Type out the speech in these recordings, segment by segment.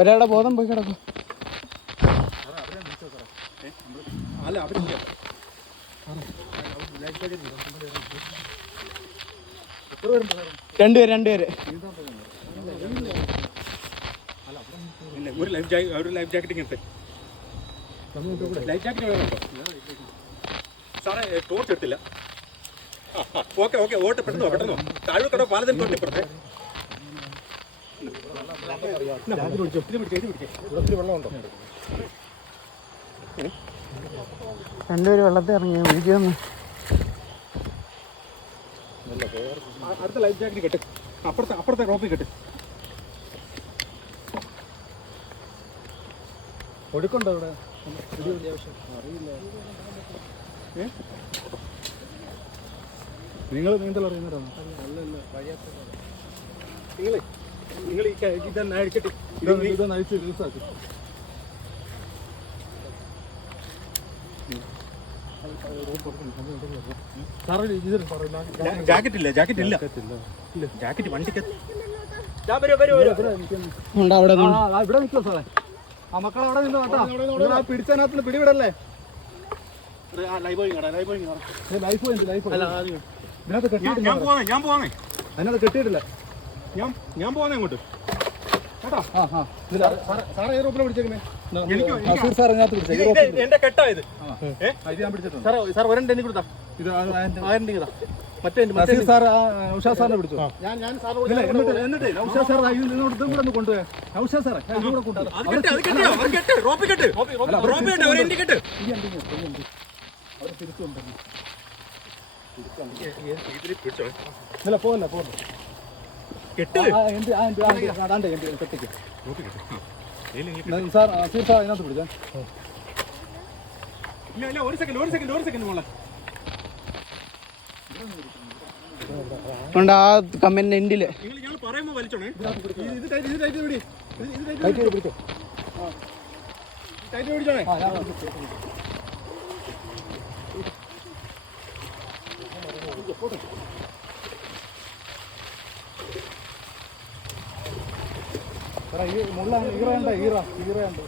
ഒരാളുടെ ബോധം പോയി കിടക്കും. രണ്ടുപേര് ഒരു ലൈഫ് ജാക്കറ്റ് ഇങ്ങനത്തെ ലൈഫ് ജാക്കറ്റ് വേണോ സാറേ? ടോർച്ച് എടുത്തില്ല. ഓക്കെ ഓട്ട് പെട്ടെന്നോ താഴെ കടോ പാലത്തിന് തൊട്ടിപ്പുറത്തെ രണ്ടുപേര് വെള്ളത്തിൽ ഇറങ്ങി വിളിക്കുന്നു. അടുത്ത ലൈഫ് ജാക്കറ്റ് കെട്ട്, അപ്പുറത്തെ റോപ്പിൽ കെട്ട്. ഒടുക്കുണ്ടോ ഇവിടെ? അറിയില്ല. നിങ്ങൾ നീന്തൽ അറിയുന്നവരാണോ? നിങ്ങൾ ഇതൊന്ന് അഴിച്ചിട്ട് ഇതൊന്ന് അഴിച്ച് ലൂസാക്കി. ജാക്കറ്റ് ഇല്ല ജാക്കറ്റ് വണ്ടിക്ക് ഇവിടെ നിൽക്കുമോ സാറേ? ആ മക്കൾ അവിടെ നിന്ന് കേട്ടോ. പിടിച്ചതിനകത്ത് പിടിവിടല്ലേ? ലൈഫ് ഇതിനകത്ത് കെട്ടിയിട്ടില്ല. അതിനകത്ത് കെട്ടിയിട്ടില്ല. ഞാൻ പോവാന്നേ അങ്ങോട്ട് കേട്ടോ. സാറേ ഏത് റൂപ്പിലാണ് പിടിച്ചേക്കുന്നേ? സാർ എന്റെ കെട്ടായത് ഇത് ഞാൻ പിടിച്ചിട്ടുണ്ട്. സാർ ഒരെണ്ണം എനിക്ക് കൊടുത്താ. ഇത് മറ്റേ സാർ നൗഷാദ് സാറിനെ പിടിച്ചു. ഞാൻ എന്നിട്ട് നൗഷാദ് സാർ ഇതും കൂടെ ഒന്ന് കൊണ്ടുപോയി. നൗഷാദ് സാറേ ഇതും കൂടെ കൊണ്ടുപോയി. അവരെ തിരിച്ചു കൊണ്ടുവന്നു. പോകല്ല കെട്ടിക്ക്. സാർ സീർ സാർ അതിനകത്ത് പിടിച്ചേ. ഒരു സെക്കൻഡ് മോളെ. ആ കമ്മിന്റെ എൻഡില് നിങ്ങൾ പറയുമ്പോ വലിച്ചോണേ. പിടിച്ചോണേ. ഈ മുള്ള ഈറയുണ്ട്.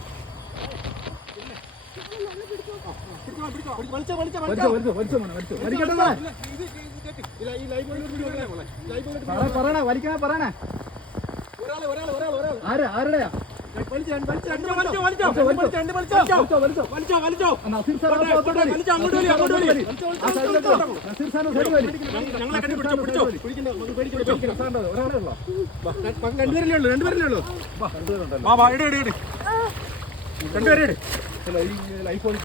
പറയണേ വലിക്കണേ പറയണേ. ആരുടെയാ? രണ്ടുപേരേ ഉള്ളൂ.